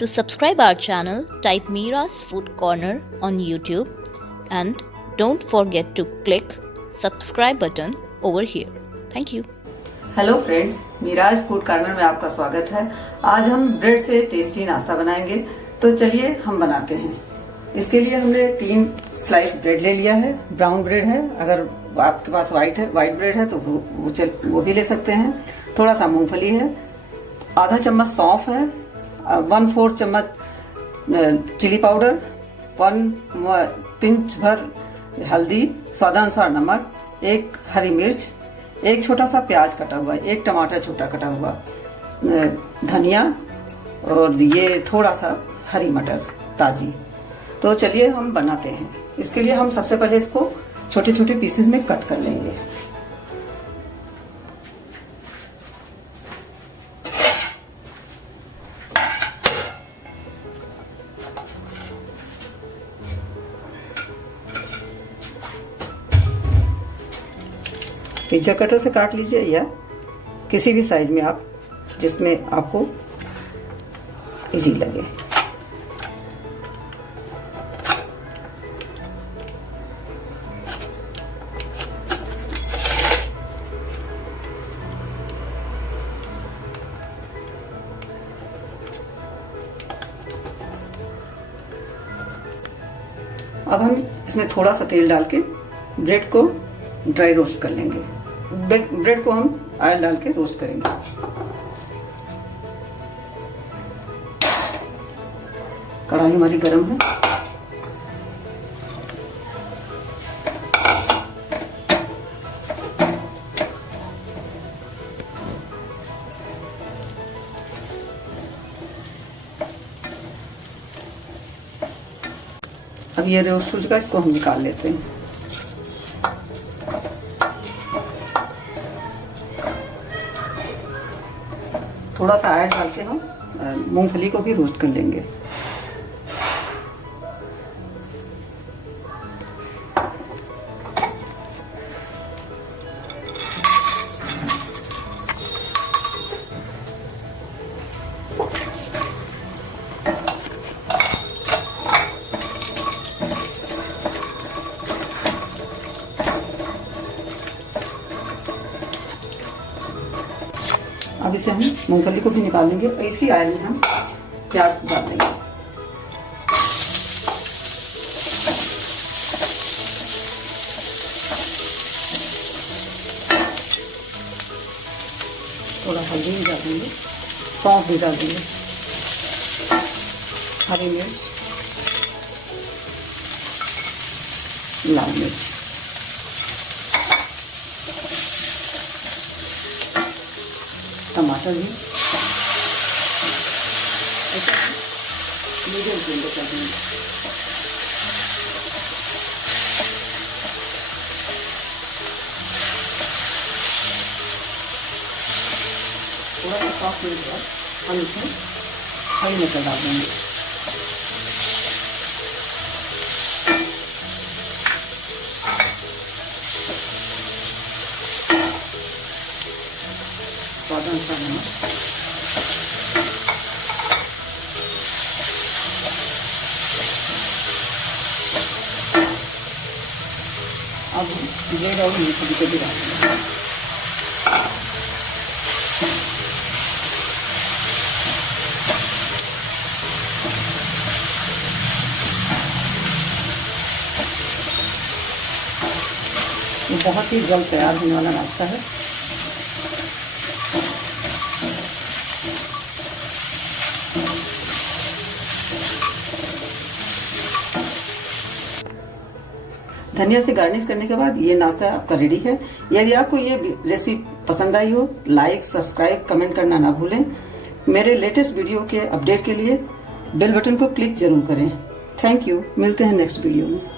To subscribe our channel, type Meera's Food Corner on YouTube and don't forget to click subscribe button over here. Thank you. Hello friends, mirage food corner में आपका स्वागत है। आज हम bread से tasty नाश्ता बनाएंगे, तो चलिए हम बनाते हैं। इसके लिए हमने 3 स्लाइस ब्रेड ले लिया है। ब्राउन ब्रेड है, अगर आपके पास व्हाइट ब्रेड है तो वो भी ले सकते हैं। थोड़ा सा मूंगफली है, आधा चम्मच सौंफ है, 1/4 चम्मच चिली पाउडर, 1 पिंच भर हल्दी, स्वादानुसार नमक, 1 हरी मिर्च, 1 छोटा सा प्याज कटा हुआ, 1 टमाटर छोटा कटा हुआ, धनिया और ये थोड़ा सा हरी मटर ताजी। तो चलिए हम बनाते हैं। इसके लिए हम सबसे पहले इसको छोटे छोटे पीसेस में कट कर लेंगे। पिज्जा कटर से काट लीजिए या किसी भी साइज में आप जिसमें आपको इजी लगे। अब हम इसमें थोड़ा सा तेल डाल के ब्रेड को ड्राई रोस्ट कर लेंगे। ब्रेड को हम ऑयल डाल के रोस्ट करेंगे। कढ़ाई हमारी गरम है। अब ये रोस्ट हो चुका, इसको हम निकाल लेते हैं। थोड़ा सा ऐड डाल के हम मूंगफली को भी रोस्ट कर लेंगे। अब इसे हम मूंगफली को भी निकाल लेंगे। इसी ऑयल में हम प्याज डाल देंगे। थोड़ा हल्दी भी डाल देंगे, सौंफ भी डाल देंगे, हरी मिर्च, लाल मिर्च, टमाटर भी मीडियम फ्लेम पे कर देंगे। थोड़ा सा सॉफ्ट होने के बाद हम इसमें हरी मटर डाल देंगे। स्वादानुसार नमक, अब ब्रेड और मूंगफली को भी डाल देंगे। ये बहुत ही जल्द तैयार होने वाला नाश्ता है। धनिया से गार्निश करने के बाद ये नाश्ता आपका रेडी है। यदि आपको ये रेसिपी पसंद आई हो, लाइक, सब्सक्राइब, कमेंट करना ना भूलें। मेरे लेटेस्ट वीडियो के अपडेट के लिए बेल बटन को क्लिक जरूर करें। Thank you. मिलते हैं नेक्स्ट वीडियो में।